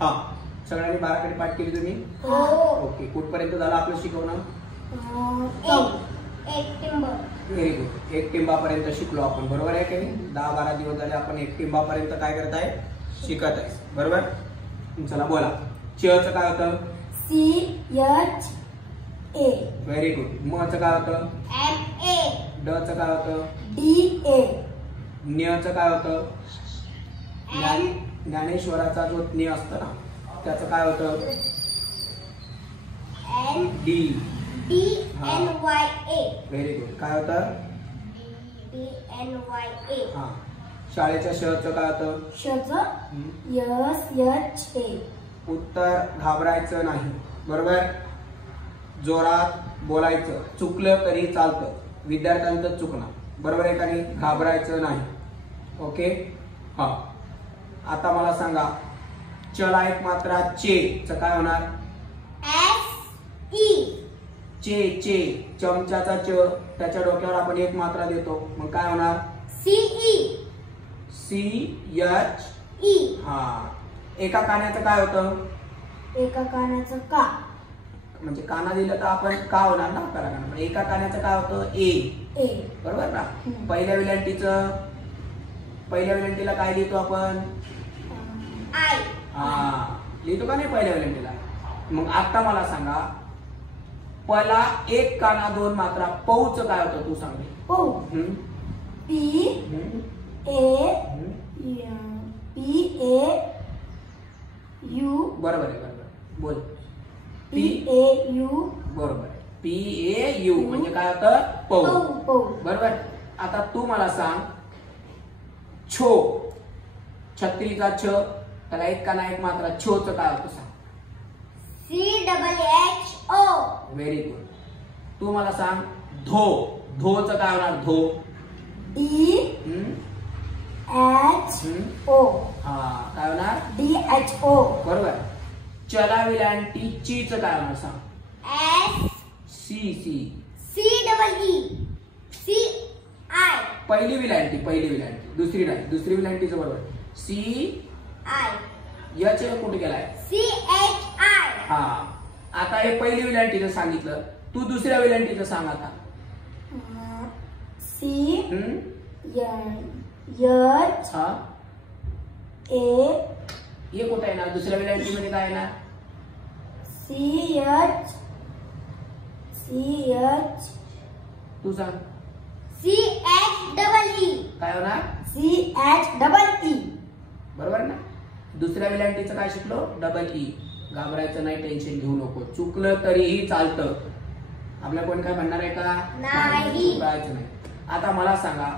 हा, सगळ्यांनी बाराखडी पाठ केली तुम्ही? ओके, कुठपर्यंत झालं आपलं शिकवणं? Very good. एक टिंबापर्यंत शिकलो आपण, बरोबर आहे की नाही? 10-12 दिवस झाले आपण एक टिंबापर्यंत काय करत आहे? शिकत आहे, बरोबर? चला बोला. च चं काय होतं? CH A. Very good. म चं काय होतं? MA. ड चं काय होतं? DA. न्य चं काय होतं? ज्ञानेश्वराचा जो ज्ञ असतं ना, त्याचं काय होतं? डी. DNYA. Very good. काय होतं? DNYA. हा. शाळेच्या श चं काय होतं? SHA. उत्तर घाबरायचं नाही, बरोबर? जोरात बोलायचं, चुकलं तरी चालतं, विद्यार्थ्यांचं चुकणं, बरोबर आहे का नाही? घाबरायचं नाही. ओके. हा, आता मला सांगा, चला एक मात्रा चे च काय होणार? SE. चे चे चमच्याचा च, त्याच्या डोक्यावर आपण एक मात्रा देतो, मग काय होणार? CE. CHE. हा. एका कानाचं काय होतं? एका कानाचं का. म्हणजे काना दिलं तर आपण का होणार ना, करा काना. एका कानाचं काय होतं? ए. बरोबर ना? पहिल्या विलंटीला काय लिहितो आपण? I. हा, लिहितो का नाही पहिल्या विलंटीला? मग आता मला सांगा, पला एक काना दोन मात्रा पौच काय होतं? तू सांग. पौ. P A U. बरोबर आहे, बरोबर. बोल. PAU. बरोबर आहे. PAU म्हणजे काय होतं? पौ. बरोबर. आता तू मला सांग, छो, छत्रीचा छ, त्याला एक काना एक मात्रा छो च काय होतं? सांग. CHHO. Very good. तू मला सांग, धो, धो च काय होणार? धो. DHO. हा, काय होणार? DHO. बरोबर. चला विलांटी ची च काय होणार? सांग. CC. CEI. पहिली विलांटी, दुसरी नाही, दुसरी विलांटीचं बरोबर. CI. यच कुठे गेलाय? CHI. हा. आता हे पहिली विलांटीचं सांगितलं, तू दुसऱ्या विलांटीचं सांग आता. H हा, A. हे कुठे येणार? दुसऱ्या विलांटी मध्ये काय येणार? CH. तू सांग. CHEE. काय होणार? CHEE. बरोबर ना? दुसऱ्या विलांटीचं काय शिकलो? Double E. घाबरायचं नाही, टेन्शन घेऊ नको, चुकलं तरीही चालतं. आपल्या कोण काय म्हणणार आहे का? नाही. घाबरायचं नाही. आता मला सांगा,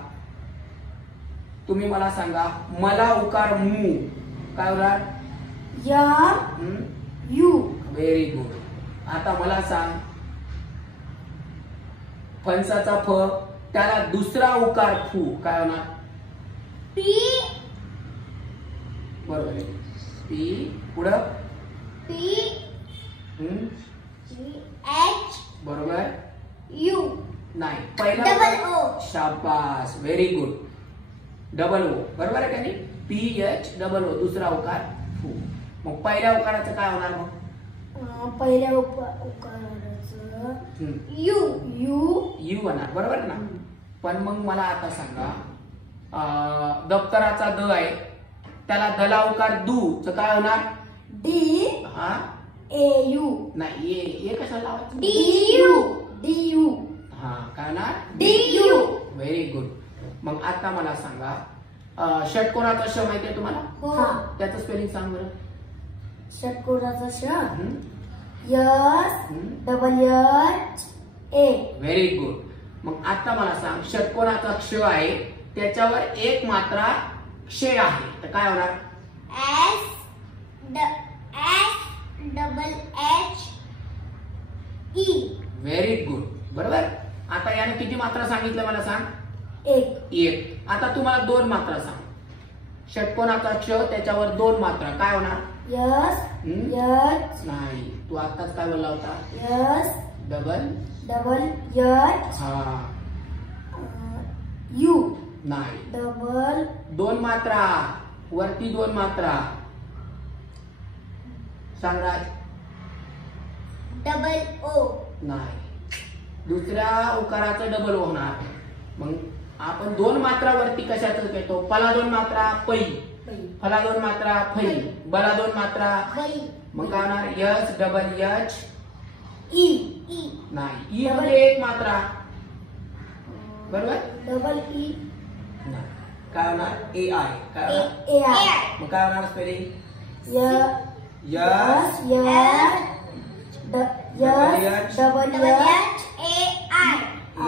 तुम्ही मला सांगा, मला उकार मू काय होणार? U. Very good. आता मला सांग, फणसाचा फ, त्याला दुसरा उकार फू काय होणार? P. बरोबर आहे. पी पुढं P. H. बरोबर. U. नाही, पहिला Double O. शाबास, व्हेरी गुड. डबल ओ बरोबर आहे का नाही? PHOO दुसरा उकार फू. मग पहिल्या उकाराचं काय होणार? मग पहिल्या उकाराचं यू होणार, बरोबर ना? पण मग मला आता सांगा, दप्तराचा द आहे, त्याला दला उकार दू च काय होणार? D. हा, AU. नाही, ये कशाला लावायचं? DU. हा, काय होणार? DU. Very good. मग आता मला सांगा, षटकोनाचा श माहितीये तुम्हाला? हो. त्याचं स्पेलिंग सांग बरं. षटकोनाचा श SHA. Very good. मग आता मला सांग, षटकोनाचा क्ष आहे, त्याच्यावर एक मात्रा क्षे आहे, तर काय होणार? SHE. Very good. बरोबर. आता याने किती मात्रा सांगितलं मला सांग? एक. आता तुम्हाला दोन मात्रा सांग. षटकोनाचा क्ष, त्याच्यावर दोन मात्रा, काय होणार? नाही, तू आताच काय बोलला होता? डबल हा, U. नाही, डबल दोन मात्रा, वरती दोन मात्रा. सांग राज. Double O. नाही, दुसऱ्या उकाराचं डबल होणार. मग आपण 2 मात्रा वरती कशाच घेतो? पला 2 मात्रा पै, फला 2 मात्रा फै, बला 2 मात्रा. मग काय होणार? H double H E. नाही, ई म्हणजे 1 मात्रा. बरोबर. Double E. नाही, काय होणार? ए आय. काय होणार? ए आय. मग काय होणार spelling? Yes yes double H A I.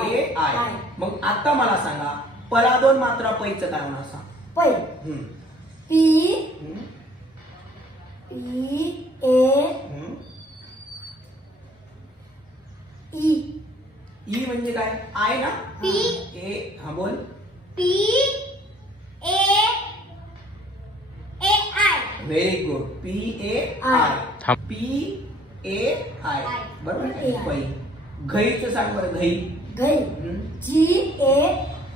A I. मग आता मला सांगा, पला 2 मात्रा पैचं काय होणार सांग? पै. P P A E. E म्हणजे काय? आय ना. P A. हा बोल. P A A I. Very good. P A I. P A I. बरोबर आहे. पै. घईचं सांग बरं. घई. घई. G A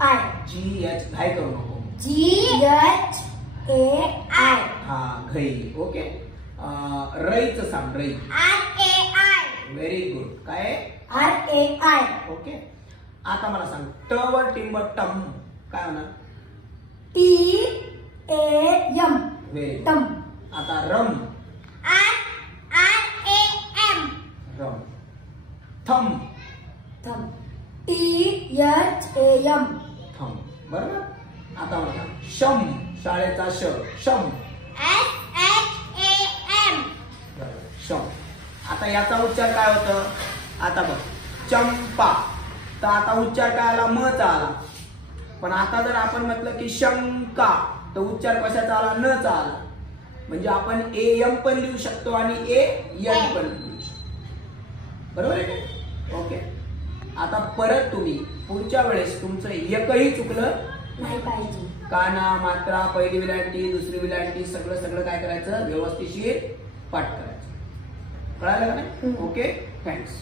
I. G H. घाई करू नको. G H A I. हा, घई. ओके. रईचं सांग. रई. R A I. Very good. काय? R A I. ओके. आता मला सांग, ट वर टिंब टम काय होणार? T A M. Very good. टम. आता रम. R R A M. रम. थम. थम. T H A M. थम. बरोबर. आता मला सांग, शम. शाळेचा श. शम. S H A M. बरोबर. शम. आता याचा उच्चार काय होतं? आता बघ, चंपा. तर आता उच्चार काय आला? म चा आला. पण आता जर आपण म्हटलं की शंका, तर उच्चार कशाचा आला? न चा आला. म्हणजे आपण ए एम पण लिहू शकतो आणि ए एन पण लिहू शकतो. बरोबर आहे का? ओके. आता परत तुम्ही पुढच्या वेळेस तुमचं एकही चुकलं नाही पाहिजे. काना, मात्रा, पहिली विलांटी, दुसरी विलांटी सगळं काय करायचं? व्यवस्थितशीर पाठ करायचं. कळालं का नाही? ओके. थँक्स.